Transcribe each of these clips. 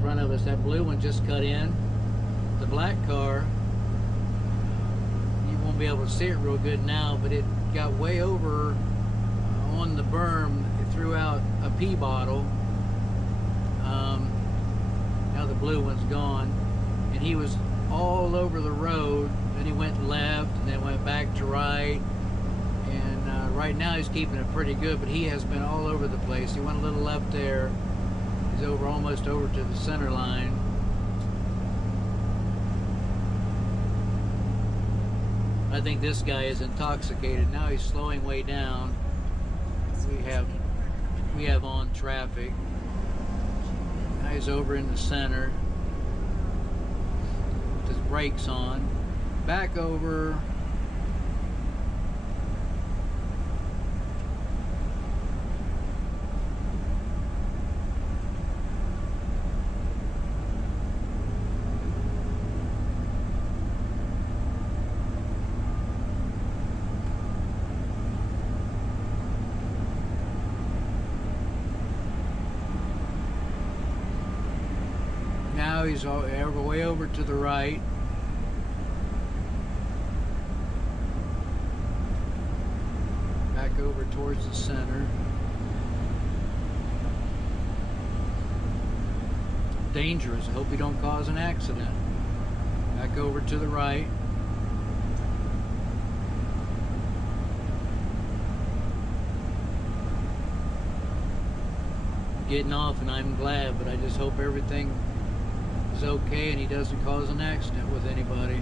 front of us. That blue one just cut in. The black car, you won't be able to see it real good now, but it got way over on the berm. It threw out a pee bottle. Now the blue one's gone, and he was all over the road. Then he went left and then went back to right, and right now he's keeping it pretty good, but he has been all over the place. He went a little left there. He's over, almost over to the center line. I think this guy is intoxicated. Now he's slowing way down. We have on traffic. Now he's over in the center with his brakes on. Back over. Now he's way over to the right. Back over towards the center. Dangerous. I hope he don't cause an accident. Back over to the right. Getting off, and I'm glad, but I just hope everything is okay and he doesn't cause an accident with anybody.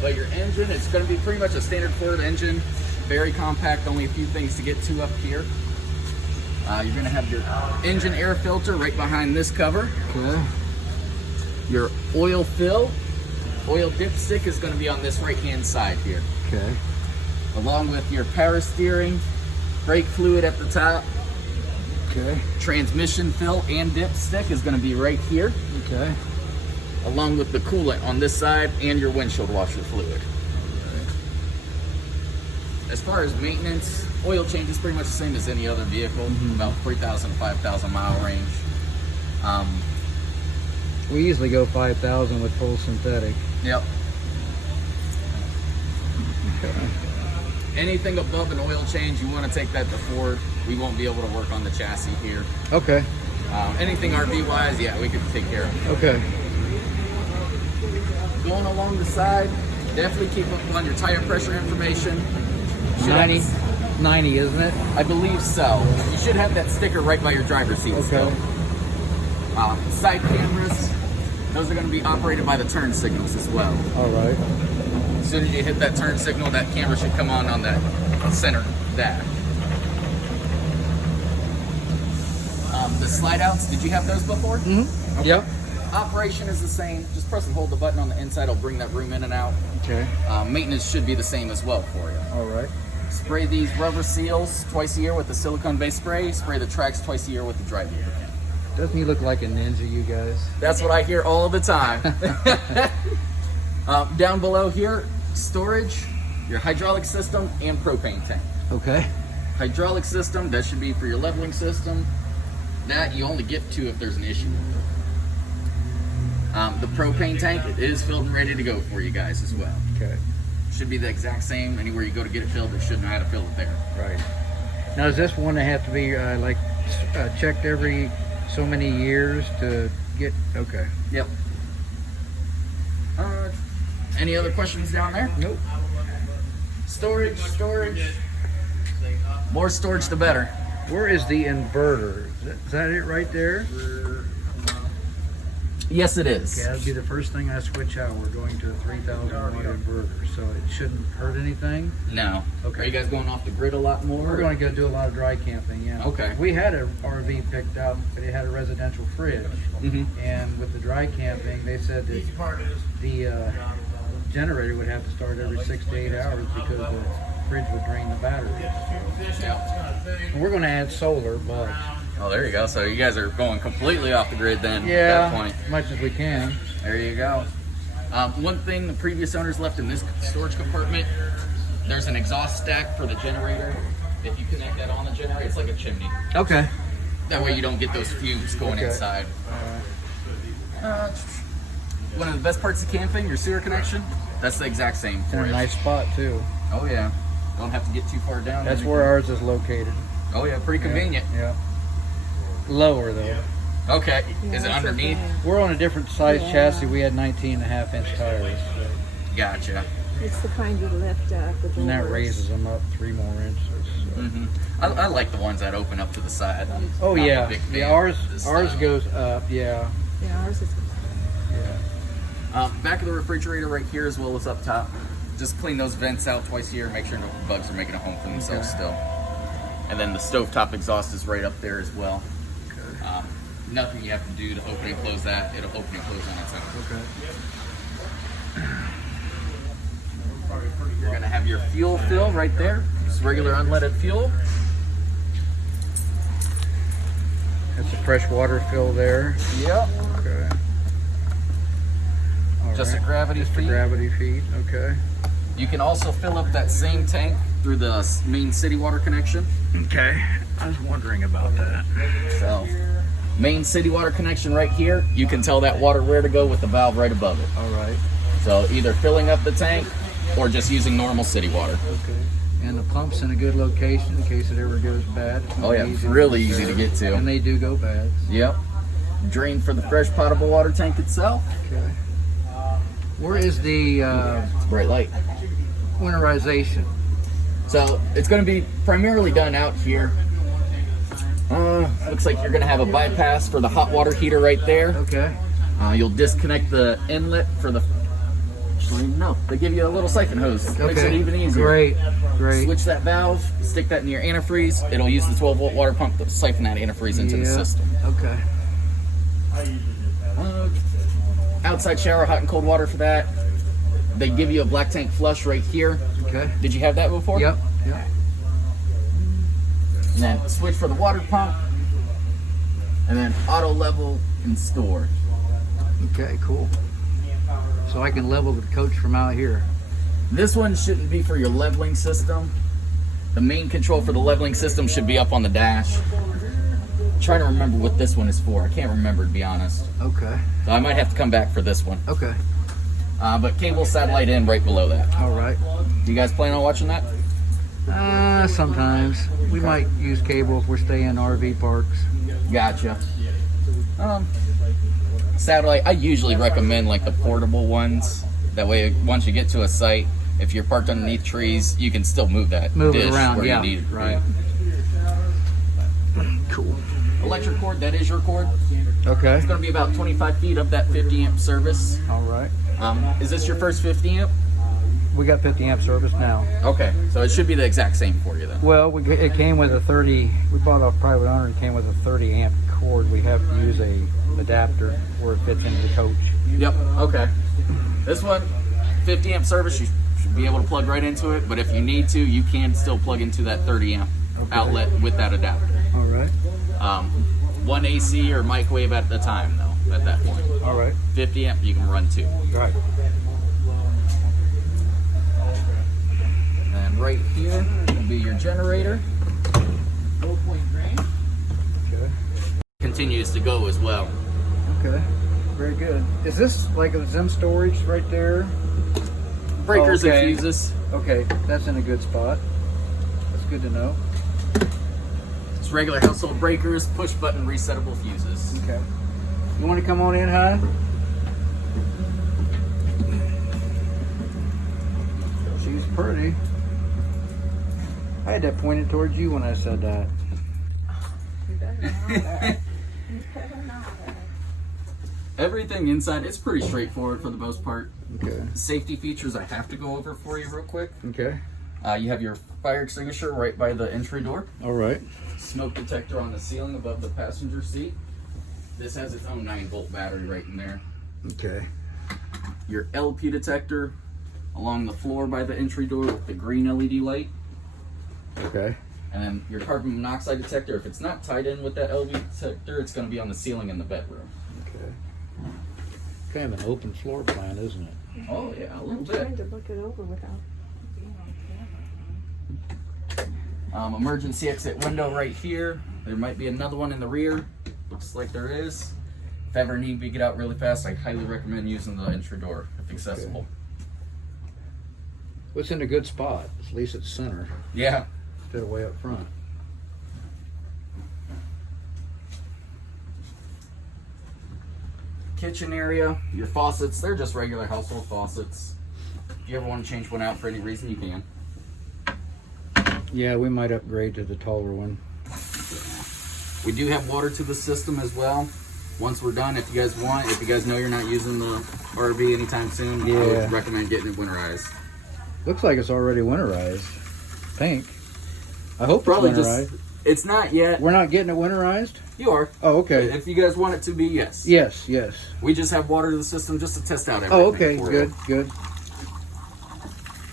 But your engine, it's going to be pretty much a standard Ford engine, very compact, only a few things to get to up here. You're going to have your engine air filter right behind this cover. Okay. Your oil fill, oil dipstick is going to be on this right-hand side here. Okay. Along with your power steering, brake fluid at the top. Okay. Transmission fill and dipstick is going to be right here. Okay. Along with the coolant on this side and your windshield washer fluid. Right. As far as maintenance, oil change is pretty much the same as any other vehicle, about 3,000 to 5,000 mile range. We usually go 5,000 with full synthetic. Yep. Okay. Anything above an oil change, you want to take that to Ford. We won't be able to work on the chassis here. Okay. Anything RV-wise, yeah, we could take care of. Okay. Going along the side, definitely keep up on your tire pressure information. 90, isn't it? I believe so. You should have that sticker right by your driver's seat still. Side cameras, those are going to be operated by the turn signals as well. All right. As soon as you hit that turn signal, that camera should come on that center dash. The slide outs, did you have those before? Mm-hmm. Okay. Yep. Operation is the same. Just press and hold the button on the inside. It'll bring that room in and out. Okay. Maintenance should be the same as well for you. All right. Spray these rubber seals twice a year with the silicone-based spray. Spray the tracks twice a year with the dry lubricant. Doesn't he look like a ninja, you guys? That's what I hear all the time. Down below here, storage, your hydraulic system, and propane tank. Okay. Hydraulic system, that should be for your leveling system. That you only get to if there's an issue with it. The propane tank, it is filled and ready to go for you guys as well. Okay. Should be the exact same. Anywhere you go to get it filled, it should know how to fill it there. Right. Now, does this one have to be checked every so many years to get? Okay. Yep. Any other questions down there? Nope. Storage. More storage, the better. Where is the inverter? Is that it right there? Yes, it is. Okay, that'd be the first thing I switch out. We're going to a 3,000 watt inverter, so it shouldn't hurt anything. No. Okay. Are you guys going off the grid a lot more? We're going to go do a lot of dry camping, yeah. Okay. We had an RV picked out, but it had a residential fridge. Mhm. And with the dry camping, they said that the generator would have to start every 6 to 8 hours because the fridge would drain the battery. Yep. And we're going to add solar, but Oh, there you go. So you guys are going completely off the grid then at yeah, that point. as much as we can. There you go. One thing the previous owners left in this storage compartment, there's an exhaust stack for the generator. If you connect that on the generator, it's like a chimney. Okay. That way you don't get those fumes going Okay. inside. One of the best parts of camping, your sewer connection, that's the exact same for In a you. nice spot too. Oh yeah. Don't have to get too far down. That's where ours is located. Oh yeah, pretty convenient. Yeah. Lower though. Okay. Is it underneath? We're on a different size chassis. We had 19.5 inch tires. Gotcha. It's the kind you lift up the doors. And that raises them up 3 more inches. hmm I like the ones that open up to the side. Oh I'm yeah. a big fan Ours of this ours style. goes up, yeah. Yeah, ours is. Back of the refrigerator right here as well as up top. Just clean those vents out twice a year. Make sure no bugs are making a home for themselves Okay. still. And then the stovetop exhaust is right up there as well. Okay. Nothing you have to do to open and close that. It'll open and close on its own. Okay. You're gonna have your fuel fill right there. Just regular unleaded fuel. It's a fresh water fill there. Yep. Okay. All Just right. a gravity Just a feed. gravity feed. Okay. You can also fill up that same tank through the main city water connection. Okay. I was wondering about that. So, main city water connection right here. You can tell that water where to go with the valve right above it. All right. So either filling up the tank or just using normal city water. Okay. And the pump's in a good location in case it ever goes bad. Oh yeah, it's really easy to get to. And they do go bad. Yep. Drain for the fresh potable water tank itself. Okay. Where is the It's a bright light. winterization? So it's going to be primarily done out here. Looks like you're going to have a bypass for the hot water heater right there. Okay. You'll disconnect the inlet for the. Actually, no, they give you a little siphon hose. Makes it even easier. Great. Great. Switch that valve, stick that in your antifreeze. It'll use the 12-volt water pump to siphon that antifreeze into the Yeah. system. Okay. Outside shower, hot and cold water for that. They give you a black tank flush right here. Okay. Did you have that before? Yep. Yep. And then switch for the water pump. And then auto level and store. Okay. Cool. So I can level the coach from out here. This one shouldn't be for your leveling system. The main control for the leveling system should be up on the dash. I'm trying to remember what this one is for. I can't remember, to be honest. Okay. So I might have to come back for this one. Okay. But cable satellite in right below that. All right. Do you guys plan on watching that? Sometimes. We might use cable if we're staying in RV parks. Gotcha. Satellite, I usually recommend like the portable ones. That way, once you get to a site, if you're parked underneath trees, you can still move that Move dish it around, where yeah, you need it. right. Cool. Electric cord, that is your cord. Okay. It's going to be about 25 feet of that 50 amp service. All right. Is this your first 50 amp? We got 50 amp service now. Okay, so it should be the exact same for you then. Well, it came with a 30. We bought a private owner. It came with a 30 amp cord. We have to use a adapter where it fits into the coach. Yep, okay. This one, 50 amp service, you should be able to plug right into it, but if you need to, you can still plug into that 30 amp outlet with that adapter. All right. One AC or microwave at the time, though, at that point. All right. 50 amp, you can run two. Right. And right here will be your generator. Okay. Continues to go as well. Okay. Very good. Is this like a Zim storage right there? Breakers Okay. and fuses. Okay, that's in a good spot. That's good to know. It's regular household breakers, push button resettable fuses. Okay. You want to come on in, hon? She's pretty. I had that pointed towards you when I said that. You better know that. You better know that. Everything inside, it's pretty straightforward for the most part. Okay. Safety features I have to go over for you real quick. Okay. You have your fire extinguisher right by the entry door. All right. Smoke detector on the ceiling above the passenger seat. This has its own 9-volt battery right in there. Okay. Your LP detector along the floor by the entry door with the green LED light. Okay. And then your carbon monoxide detector, if it's not tied in with that LV detector, it's going to be on the ceiling in the bedroom. Okay. Kind of an open floor plan, isn't it? Oh yeah, a little I'm bit. trying to look it over without being on camera. Emergency exit window right here. There might be another one in the rear. Looks like there is. If ever need to get out really fast, I highly recommend using the entry door if accessible. What's in a good spot? At least it's center Yeah. instead of way up front. Kitchen area, your faucets, they're just regular household faucets. If you ever want to change one out for any reason, you can. Yeah, we might upgrade to the taller one. We do have water to the system as well. Once we're done, if you guys want, if you guys know you're not using the RV anytime soon, I Yeah. would recommend getting it winterized. Looks like it's already winterized. Pink. I hope Probably it's winterized. just, it's not yet. We're not getting it winterized? You are. Oh, okay. If you guys want it to be, yes. Yes, yes. We just have water to the system just to test out everything. Oh, okay. for Good, you. good.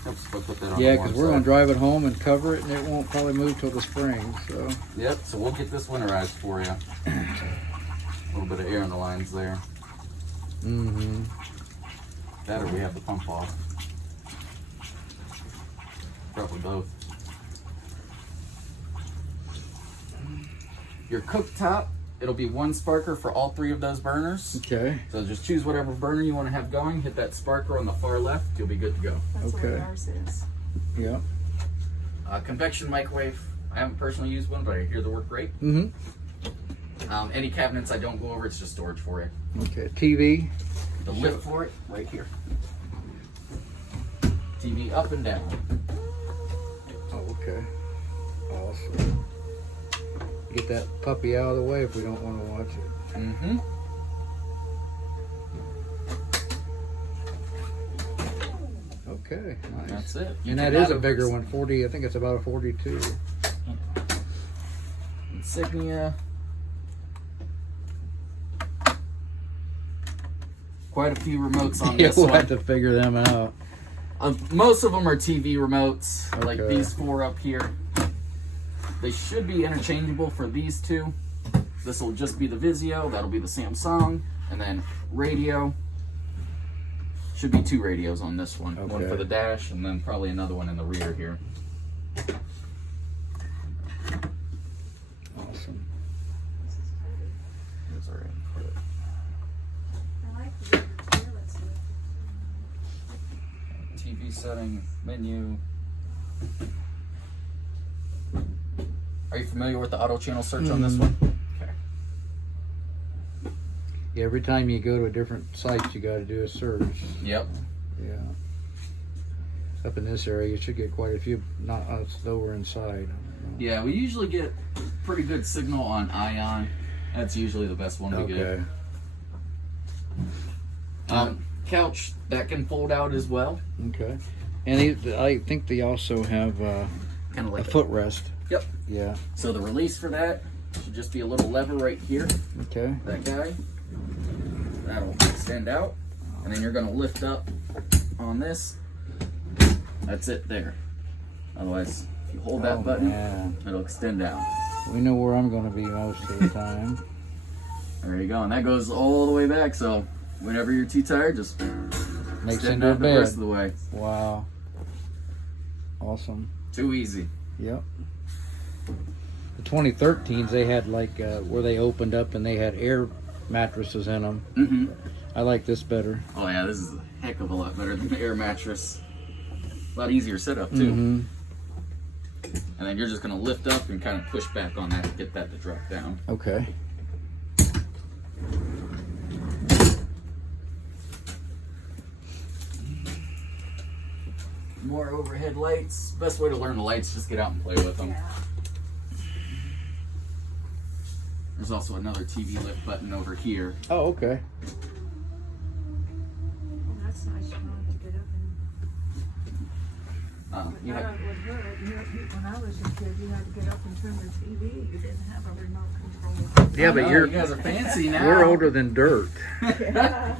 Oops, if I put that on Yeah, the because wrong we're going side. to drive it home and cover it, and it won't probably move till the spring. So. Yep, so we'll get this winterized for you. A little bit of air in the lines there. Mm-hmm. That or we have the pump off. Probably both. Your cooktop, it'll be one sparker for all 3 of those burners. Okay. So just choose whatever burner you want to have going, hit that sparker on the far left, you'll be good to go. That's the way Okay. ours is. Yeah. Convection microwave, I haven't personally used one, but I hear they work great. Mm-hmm. Any cabinets I don't go over, it's just storage for it. Okay. TV. The lift for it, right here. TV up and down. Oh, okay. Awesome. Get that puppy out of the way if we don't want to watch it. Mm-hmm. Okay, nice. That's it. You And that can is add a bigger one, 40, I think it's about a 42. Insignia. Quite a few remotes on Yeah, this we'll one. have to figure them out. Most of them are TV remotes, like Okay. these 4 up here. They should be interchangeable for these 2. This will just be the Vizio, that'll be the Samsung, and then radio. Should be 2 radios on this one. One Okay. for the dash, and then probably another one in the rear here. Awesome. This is pretty. Those are input. I like the bigger toilets. TV setting, menu. Are you familiar with the auto channel search on this one? Okay. Yeah, every time you go to a different site, you got to do a search. Yep. Yeah. Up in this area, you should get quite a few. Not us, though we're inside. I don't know. Yeah, we usually get pretty good signal on Ion. That's usually the best one we get. Couch that can fold out as well. Okay. And I think they also have Kind of like a footrest. Yep. Yeah. So the release for that should just be a little lever right here. Okay. That guy. That'll extend out. And then you're going to lift up on this. That's it there. Otherwise, if you hold that button, man. it'll extend out. We know where I'm going to be most of the time. There you go. And that goes all the way back. So whenever you're too tired, just Makes extend it out the bed. rest of the way. Wow. Awesome. Too easy. Yep. The 2013s, they had like where they opened up and they had air mattresses in them. Mm-hmm. I like this better. Oh yeah, this is a heck of a lot better than the air mattress. A lot easier setup too. Mm-hmm. And then you're just gonna lift up and kind of push back on that to get that to drop down. Okay. More overhead lights. Best way to learn the lights, just get out and play with them. Yeah. There's also another TV lift button over here. Oh, okay. Well, that's nice. You don't have to get up and. You Not have, with her. When I was a kid, you had to get up and turn the TV. You didn't have a remote control. Yeah, I but know, you guys are fancy now. we're older than dirt. Yeah.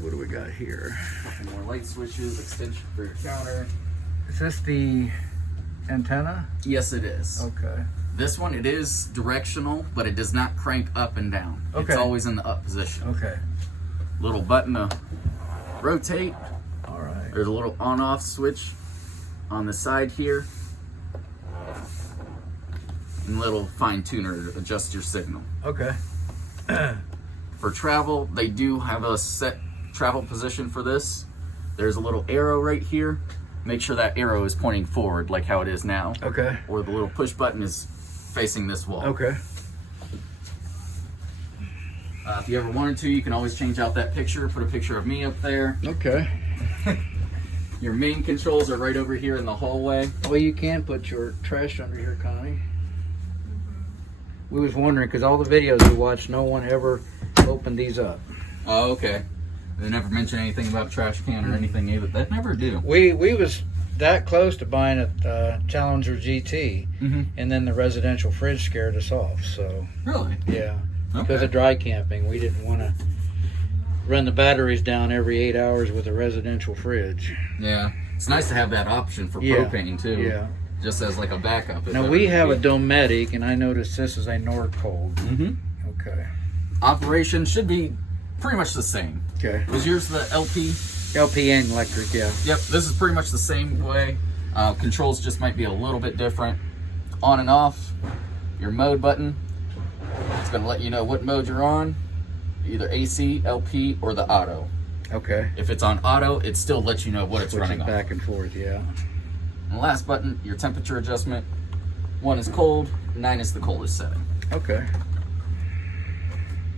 What do we got here? Couple more light switches, extension for your counter. Is this the antenna? Yes, it is. Okay. This one, it is directional, but it does not crank up and down. Okay. It's always in the up position. Okay. Little button to rotate. All right. There's a little on-off switch on the side here. And a little fine tuner to adjust your signal. Okay. For travel, they do have a set travel position for this. There's a little arrow right here. Make sure that arrow is pointing forward like how it is now. Okay. Or the little push button is facing this wall. Okay. If you ever wanted to, you can always change out that picture, put a picture of me up there. Okay. Your main controls are right over here in the hallway. Well, you can put your trash under here, Connie. We was wondering because all the videos we watched, no one ever opened these up. Oh, okay. They never mention anything about trash can or anything either. They never do. We was that close to buying a Challenger GT, Mm-hmm. and then the residential fridge scared us off. So Really? yeah, because Okay. of dry camping, we didn't want to run the batteries down every 8 hours with a residential fridge. Yeah. It's nice to have that option for Yeah. propane too. Yeah. Just as like a backup. Now we have a Dometic, and I noticed this is a Nordcold. Mm-hmm. Okay. Operation should be pretty much the same. Okay. Was yours the LP? LPN electric, yeah. Yep, this is pretty much the same way. Controls just might be a little bit different. On and off, your mode button. It's going to let you know what mode you're on, either AC, LP, or the auto. Okay. If it's on auto, it still lets you know what it's Switching running on. back and forth, yeah. And the last button, your temperature adjustment. 1 is cold, 9 is the coldest setting. Okay.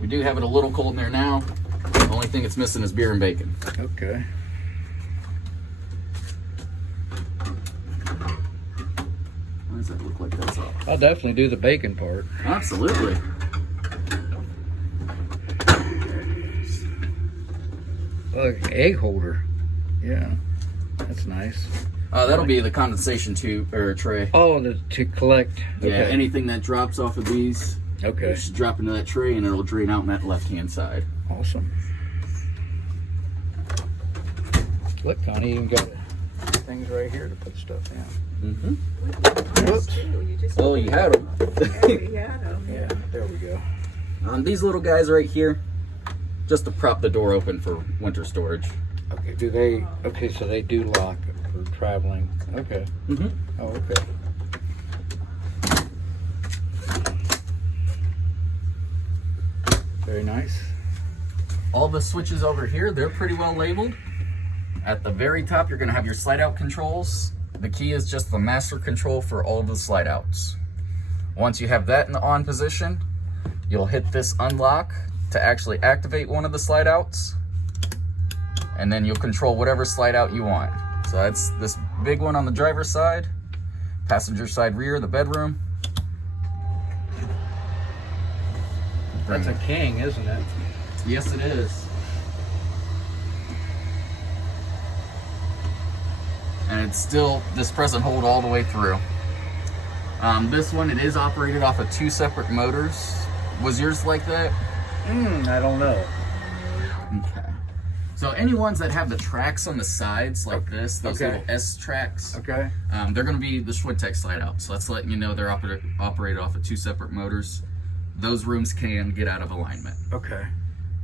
We do have it a little cold in there now. The only thing it's missing is beer and bacon. Okay. What does that look like that's off? I'll definitely do the bacon part. Absolutely. Egg holder. Yeah. That's nice. That'll be the condensation tube or tray. Oh, to collect. Yeah, Okay. anything that drops off of these, Okay. just drop into that tray and it'll drain out on that left-hand side. Awesome. Look, Connie, you even got things right here to put stuff in. Mm-hmm. Whoops. Oh, you had them. Yeah, we had 'em. Yeah, there we go. These little guys right here, just to prop the door open for winter storage. Okay, do they, okay, so they do lock for traveling. Okay. Mm-hmm. Oh, okay. Very nice. All the switches over here, they're pretty well labeled. At the very top, you're going to have your slide-out controls. the key is just the master control for all the slide outs. Once you have that in the on position, you'll hit this unlock to actually activate one of the slide outs, and then you'll control whatever slide out you want. So that's this big one on the driver's side, passenger side rear, the bedroom. That's a king, isn't it? Yes, it is. And it's still just press and hold all the way through. This one, it is operated off of 2 separate motors. Was yours like that? I don't know. Okay. So any ones that have the tracks on the sides like this, those Okay. little S tracks, Okay. they're going to be the Schwintek slide out. So that's letting you know they're operated off of 2 separate motors. Those rooms can get out of alignment. Okay.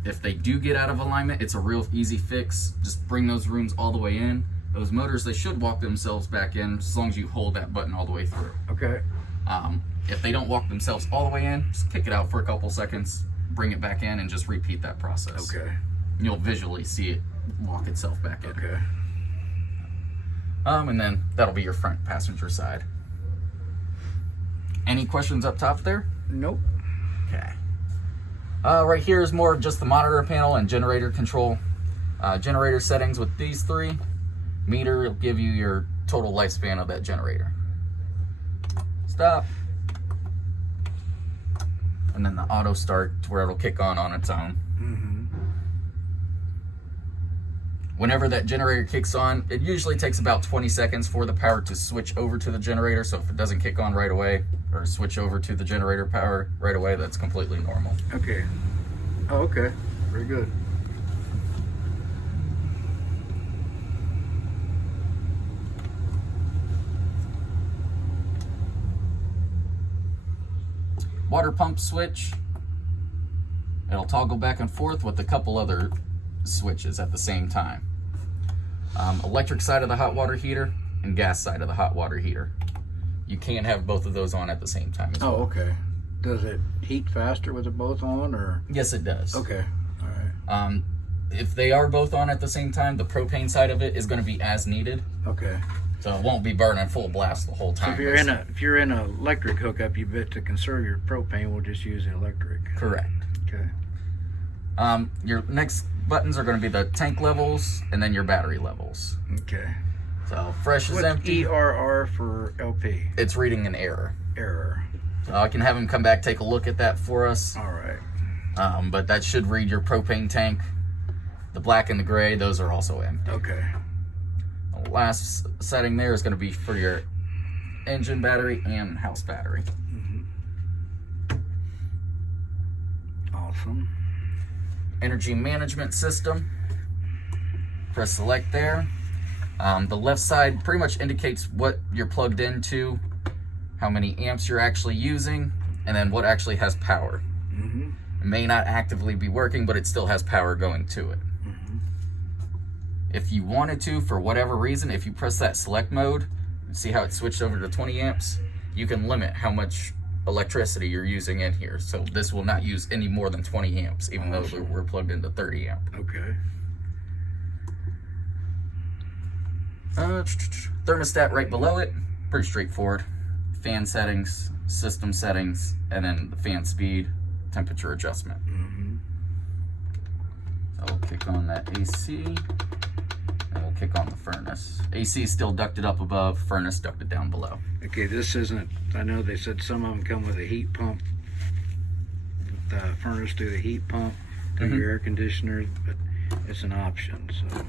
If they do get out of alignment, it's a real easy fix. Just bring those rooms all the way in. Those motors, they should walk themselves back in as long as you hold that button all the way through. Okay. If they don't walk themselves all the way in, just kick it out for a couple seconds, bring it back in, and just repeat that process. Okay. You'll visually see it walk itself back in. Okay. And then that'll be your front passenger side. Any questions up top there? Nope. Okay. Right here is more of just the monitor panel and generator control. Generator settings with these 3. Meter will give you your total lifespan of that generator. Stop. And then the auto start to where it'll kick on its own. Whenever that generator kicks on, it usually takes about 20 seconds for the power to switch over to the generator. So if it doesn't kick on right away or switch over to the generator power right away, that's completely normal. Okay. Oh, okay. Very good. Water pump switch. It'll toggle back and forth with a couple other switches at the same time. Electric side of the hot water heater and gas side of the hot water heater. You can't have both of those on at the same time as well. Oh, okay. Does it heat faster with it both on, or? Yes, it does. Okay. All right. If they are both on at the same time, the propane side of it is going to be as needed. Okay. So it won't be burning full blast the whole So time. if you're in a electric hookup, you bet to conserve your propane, we'll just use the electric. Correct. Okay. Your next buttons are going to be the tank levels and then your battery levels. Okay. So fresh is What's empty. ERR for LP? It's reading an error. Error. So I can have him come back, take a look at that for us. All right. But that should read your propane tank. The black and the gray, those are also empty. Okay. The last setting there is going to be for your engine battery and house battery. Awesome. Energy management system. Press select there. The left side pretty much indicates what you're plugged into, how many amps you're actually using, and then what actually has power. It may not actively be working, but it still has power going to it. If you wanted to, for whatever reason, if you press that select mode, see how it switched over to 20 amps, you can limit how much electricity you're using in here. So this will not use any more than 20 amps, even though we're plugged into 30 amp. Okay. Thermostat right below it, pretty straightforward. Fan settings, system settings, and then the fan speed, temperature adjustment. So we'll kick on that AC, and we'll kick on the furnace. AC is still ducted up above, furnace ducted down below. Okay, this isn't, I know they said some of them come with a heat pump, with the furnace through the heat pump, through your air conditioner, but it's an option, so.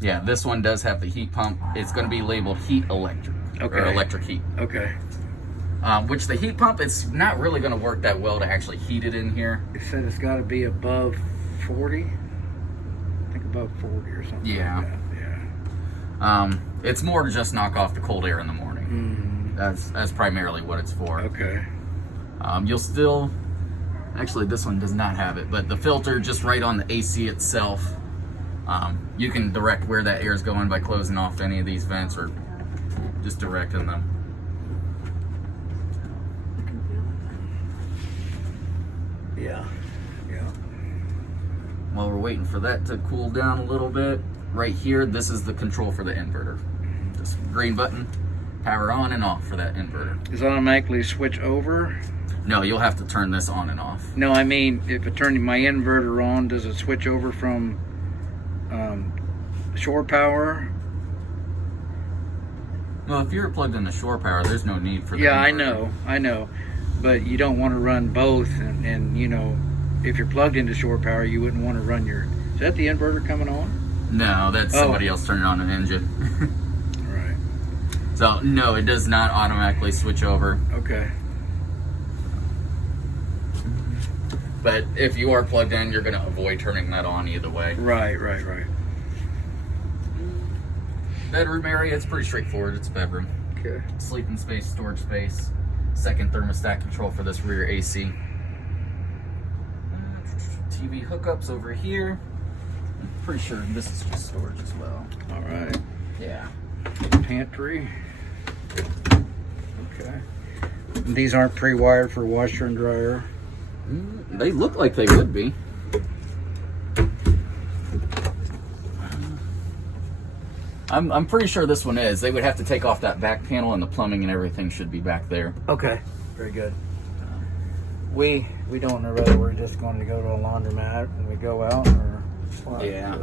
Yeah, this one does have the heat pump. It's going to be labeled heat electric, or Okay. electric heat. Okay. Which the heat pump, it's not really going to work that well to actually heat it in here. It said it's got to be above 40. I think above 40 or something. Yeah. Like that. Yeah. It's more to just knock off the cold air in the morning. That's primarily what it's for. Okay. You'll still, actually this one does not have it, but the filter just right on the AC itself. You can direct where that air is going by closing off any of these vents or just directing them. I can feel it. Yeah. Yeah. While we're waiting for that to cool down a little bit, right here, this is the control for the inverter. This green button, power on and off for that inverter. Does it automatically switch over? No, you'll have to turn this on and off. No, I mean, if it turns my inverter on, does it switch over from shore power? Well, if you're plugged into shore power, there's no need for the Yeah, inverter. I know. But you don't want to run both, and you know, if you're plugged into shore power, you wouldn't want to run your... Is that the inverter coming on? No, that's somebody else turning on an engine. Right. So, no, it does not automatically switch over. Okay. But if you are plugged in, you're going to avoid turning that on either way. Right. Bedroom area, it's pretty straightforward. It's a bedroom. Okay. Sleeping space, storage space. Second thermostat control for this rear AC. TV hookups over here. I'm pretty sure this is just storage as well. All right. Yeah. Pantry. Okay. These aren't pre-wired for washer and dryer. They look like they would be. I'm pretty sure this one is. They would have to take off that back panel, and the plumbing and everything should be back there. Okay. Very good. We don't know whether we're just going to go to a laundromat when we go out or what. Yeah.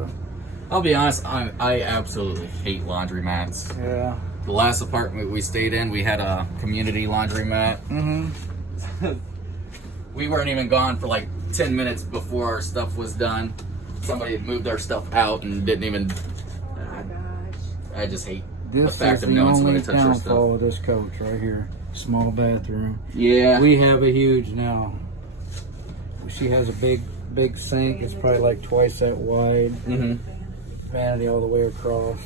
I'll be honest, I absolutely hate laundromats. Yeah. The last apartment we stayed in, we had a community laundromat. Mm-hmm. We weren't even gone for like 10 minutes before our stuff was done. Somebody had moved our stuff out and didn't even... Oh my gosh. I just hate This fact is of the knowing only somebody touched our downfall of this coach right here. Small bathroom. Yeah. We have a huge now. She has a big sink. It's probably like twice that wide. Mm-hmm. Vanity all the way across.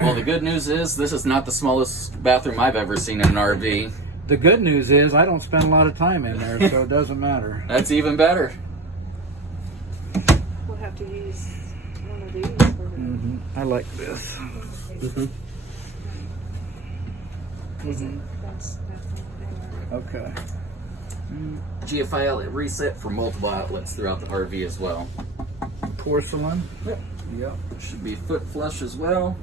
Well, the good news is this is not the smallest bathroom I've ever seen in an RV. The good news is I don't spend a lot of time in there, so it doesn't matter. That's even better. We'll have to use one of these for the... I like this. That's not there. Okay. GFI outlet reset for multiple outlets throughout the RV as well. Porcelain. Yep. Yep. Should be foot flush as well.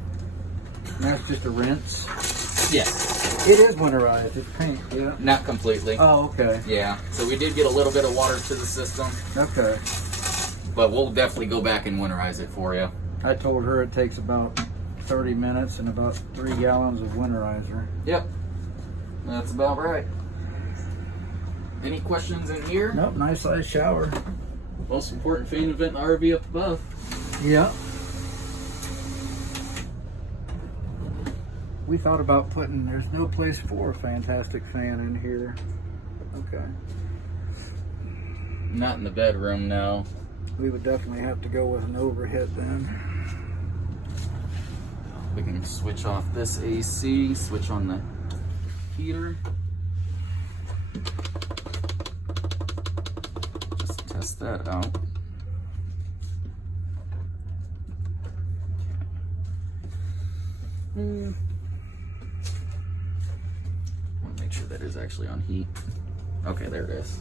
And that's just a rinse. Yes. It is winterized. It's pink. Yeah. Not completely. Oh, okay. Yeah. So we did get a little bit of water to the system, Okay. but we'll definitely go back and winterize it for you. I told her it takes about 30 minutes and about 3 gallons of winterizer. Yep. That's about right. Any questions in here? Nope, nice size shower. Most important fan event in the RV up above. Yep. We thought about putting, there's no place for a fantastic fan in here. Okay. Not in the bedroom, no. We would definitely have to go with an overhead then. We can switch off this AC, switch on the heater. Just test that out. I want to make sure that is actually on heat. Okay, there it is.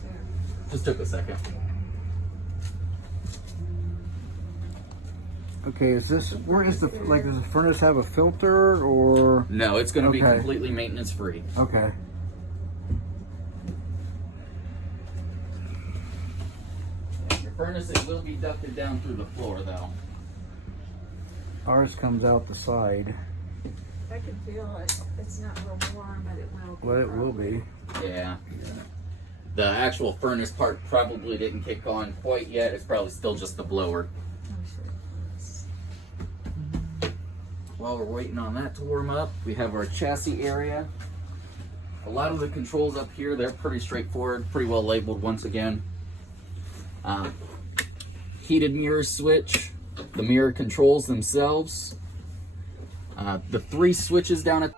Just took a second. Okay, is this, where is the, like, does the furnace have a filter or? No, it's going to be Okay. completely maintenance free. Okay. Your furnace, it will be ducted down through the floor though. Ours comes out the side. I can feel it. It's not real warm, but it will be. Well, it will be. Yeah. The actual furnace part probably didn't kick on quite yet. It's probably still just the blower. I'm sure it is. While we're waiting on that to warm up, we have our chassis area. A lot of the controls up here, they're pretty straightforward, pretty well labeled once again. Heated mirror switch, the mirror controls themselves. The 3 switches down at